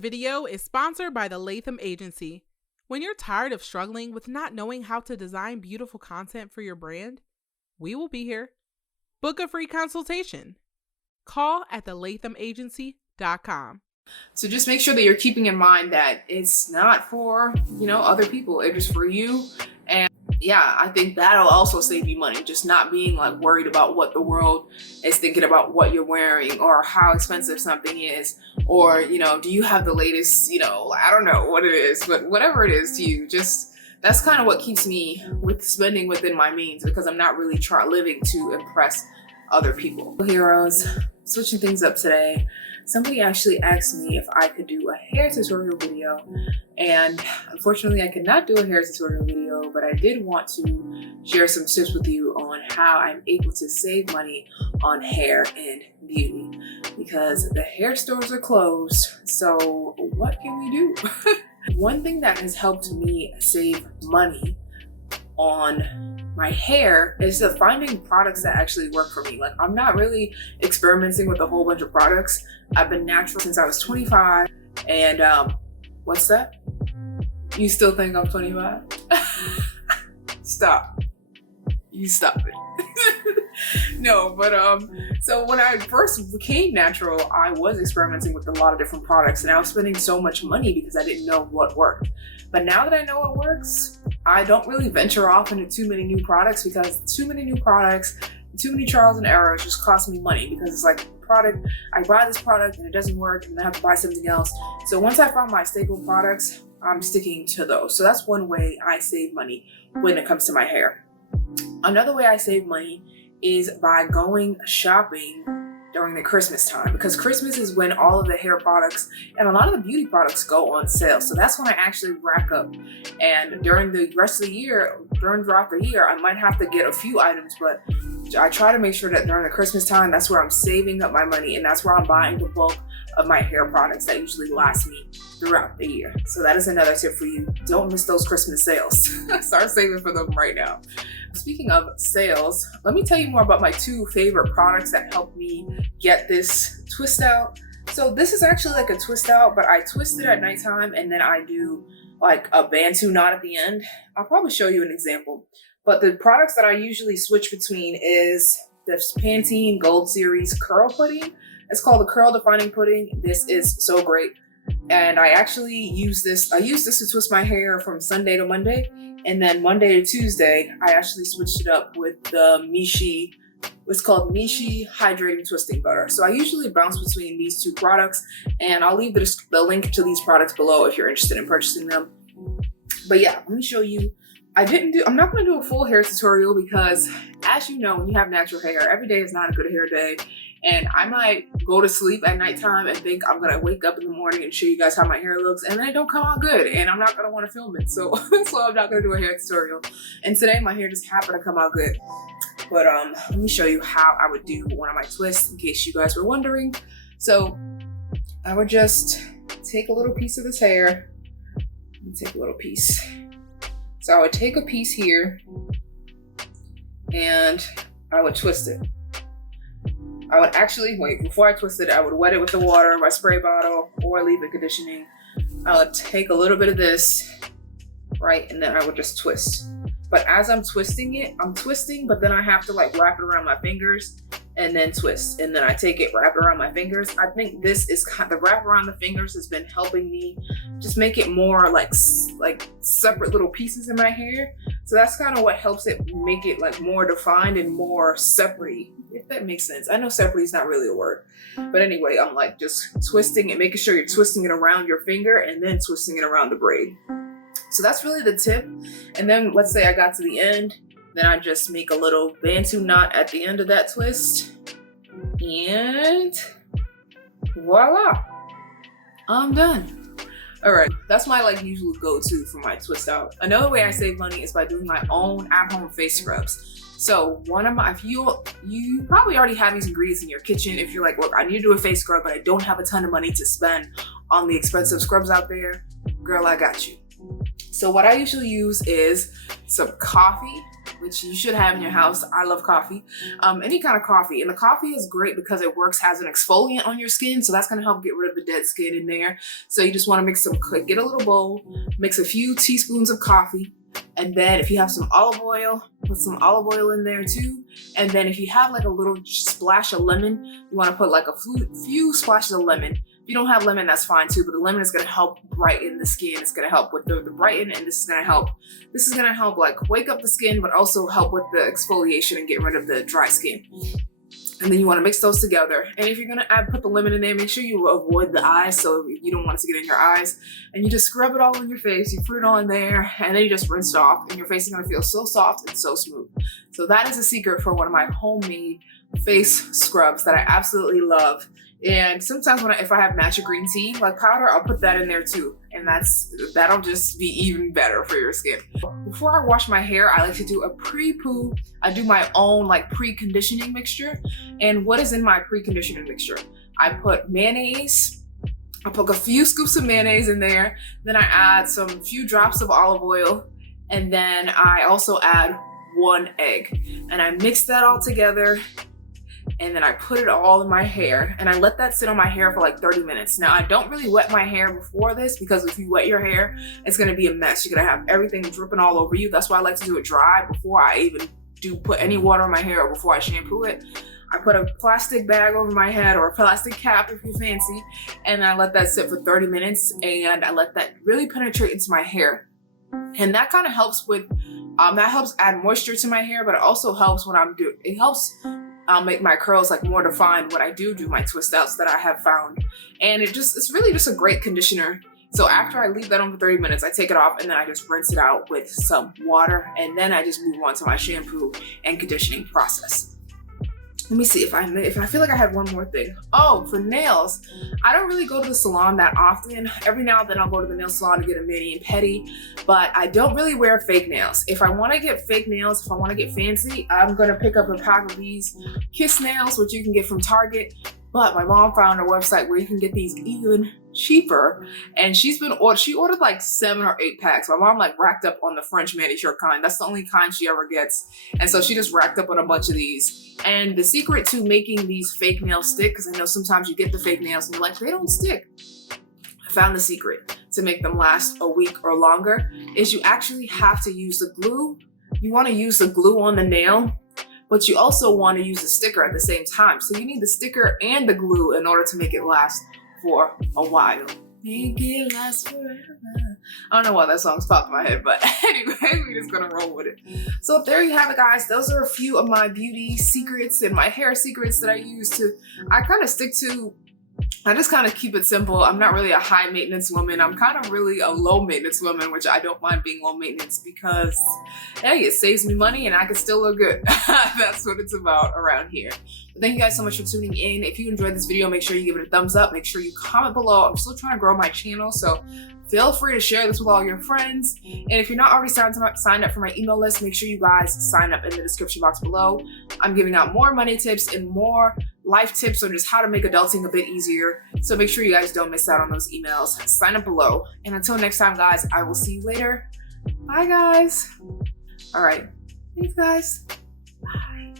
video is sponsored by the Latham agency. When you're tired of struggling with not knowing how to design beautiful content for your brand, we will be here. Book a free consultation. Call at thelathamagency.com. So just make sure that you're keeping in mind that it's not for, other people. It is for you. And yeah, I think that'll also save you money. Just not being like worried about what the world is thinking about what you're wearing or how expensive something is. Or, do you have the latest, I don't know what it is, but whatever it is to you, just that's kind of what keeps me with spending within my means, because I'm not really living to impress other people. Heroes, switching things up today. Somebody actually asked me if I could do a hair tutorial video, and unfortunately I could not do a hair tutorial video, but I did want to share some tips with you on how I'm able to save money on hair and beauty, because the hair stores are closed. So what can we do? One thing that has helped me save money on my hair is finding products that actually work for me. Like, I'm not really experimenting with a whole bunch of products. I've been natural since I was 25. And what's that? You still think I'm 25? Stop. You stop it. No, but so when I first became natural, I was experimenting with a lot of different products, and I was spending so much money because I didn't know what worked. But now that I know what works, I don't really venture off into too many new products, because too many new products, too many trials and errors just cost me money, because it's like product, I buy this product and it doesn't work and then I have to buy something else. So once I found my staple products, I'm sticking to those. So that's one way I save money when it comes to my hair. Another way I save money is by going shopping during the Christmas time, because Christmas is when all of the hair products and a lot of the beauty products go on sale. So that's when I actually rack up. And during the rest of the year, throughout the year, I might have to get a few items, but I try to make sure that during the Christmas time, that's where I'm saving up my money, and that's where I'm buying the bulk of my hair products that usually last me throughout the year. So that is another tip for you. Don't miss those Christmas sales. Start saving for them right now. Speaking of sales, let me tell you more about my two favorite products that helped me get this twist out. So this is actually like a twist out, but I twist it at nighttime and then I do like a Bantu knot at the end. I'll probably show you an example. But the products that I usually switch between is this Pantene Gold Series Curl Pudding. It's called the Curl Defining Pudding. This is so great. And I actually use this. I use this to twist my hair from Sunday to Monday. And then Monday to Tuesday, I actually switched it up with the Mishi. It's called Mishi Hydrating Twisting Butter. So I usually bounce between these two products, and I'll leave the link to these products below if you're interested in purchasing them. But yeah, let me show you. I'm not gonna do a full hair tutorial because, as you know, when you have natural hair, every day is not a good hair day. And I might go to sleep at nighttime and think I'm gonna wake up in the morning and show you guys how my hair looks, and then it don't come out good, and I'm not gonna wanna film it. So, I'm not gonna do a hair tutorial. And today my hair just happened to come out good. But let me show you how I would do one of my twists in case you guys were wondering. So I would just take a little piece of this hair and take a little piece. So I would take a piece here and I would twist it. I would actually, before I twist it, I would wet it with the water, my spray bottle, or leave-in conditioning. I would take a little bit of this, right, and then I would just twist. But as I'm twisting it, I'm twisting, but then I have to like wrap it around my fingers and then twist. And then I take it, wrap it around my fingers. I think this is the wrap around the fingers has been helping me just make it more like separate little pieces in my hair. So that's kind of what helps it make it like more defined and more separate, if that makes sense. I know separate is not really a word, but anyway, I'm like just twisting it, making sure you're twisting it around your finger and then twisting it around the braid. So that's really the tip. And then let's say I got to the end, then I just make a little Bantu knot at the end of that twist. And voila, I'm done. All right, that's my usual go-to for my twist out. Another way I save money is by doing my own at-home face scrubs. So if you probably already have these ingredients in your kitchen. If you're like, look, I need to do a face scrub, but I don't have a ton of money to spend on the expensive scrubs out there, girl, I got you. So what I usually use is some coffee, which you should have in your house. I love coffee. Any kind of coffee. And the coffee is great because it works as an exfoliant on your skin. So that's going to help get rid of the dead skin in there. So you just want to mix get a little bowl, mix a few teaspoons of coffee. And then if you have some olive oil, put some olive oil in there too. And then if you have like a little splash of lemon, you want to put like a few splashes of lemon. If you don't have lemon, that's fine too, but the lemon is going to help brighten the skin. It's going to help with the brighten, and this is going to help like wake up the skin, but also help with the exfoliation and get rid of the dry skin. And then you want to mix those together. And if you're going to put the lemon in there, make sure you avoid the eyes, so you don't want it to get in your eyes. And you just scrub it all in your face. You put it all in there, and then you just rinse it off. And your face is going to feel so soft and so smooth. So that is a secret for one of my homemade face scrubs that I absolutely love. And sometimes if I have matcha green tea, like powder, I'll put that in there too. And that'll just be even better for your skin. Before I wash my hair, I like to do a pre-poo. I do my own like pre-conditioning mixture. And what is in my pre-conditioning mixture? I put mayonnaise. I put a few scoops of mayonnaise in there. Then I add some few drops of olive oil. And then I also add 1 egg. And I mix that all together. And then I put it all in my hair, and I let that sit on my hair for like 30 minutes. Now, I don't really wet my hair before this, because if you wet your hair, it's gonna be a mess. You're gonna have everything dripping all over you. That's why I like to do it dry before I even put any water on my hair or before I shampoo it. I put a plastic bag over my head, or a plastic cap if you're fancy, and I let that sit for 30 minutes, and I let that really penetrate into my hair. And that kind of helps with, that helps add moisture to my hair, but it also helps when it helps make my curls like more defined when I do my twist outs that I have found. And it's really just a great conditioner. So after I leave that on for 30 minutes, I take it off, and then I just rinse it out with some water, and then I just move on to my shampoo and conditioning process. Let me see if I feel like I have one more thing. Oh, for nails, I don't really go to the salon that often. Every now and then I'll go to the nail salon to get a mani and pedi, but I don't really wear fake nails. If I want to get fake nails, if I want to get fancy, I'm going to pick up a pack of these Kiss nails, which you can get from Target. But my mom found a website where you can get these even cheaper, and she ordered like 7 or 8 packs. My mom like racked up on the French manicure kind. That's the only kind she ever gets, and so she just racked up on a bunch of these. And the secret to making these fake nails stick, because I know sometimes you get the fake nails and you're like, they don't stick. I found the secret to make them last a week or longer is you actually have to use the glue. You want to use the glue on the nail, but you also want to use the sticker at the same time. So you need the sticker and the glue in order to make it last for a while. Make it last forever. I don't know why that song's popped in my head, but anyway, we're just gonna roll with it. So there you have it, guys. Those are a few of my beauty secrets and my hair secrets that I use I kind of stick to. I just kind of keep it simple. I'm not really a high maintenance woman. I'm kind of really a low maintenance woman, which I don't mind being low maintenance because, hey, it saves me money and I can still look good. That's what it's about around here. But thank you guys so much for tuning in. If you enjoyed this video, make sure you give it a thumbs up. Make sure you comment below. I'm still trying to grow my channel, so feel free to share this with all your friends. And if you're not already signed up for my email list, make sure you guys sign up in the description box below. I'm giving out more money tips and more life tips on just how to make adulting a bit easier. So make sure you guys don't miss out on those emails. Sign up below. And until next time, guys, I will see you later. Bye, guys. All right. Thanks, guys. Bye.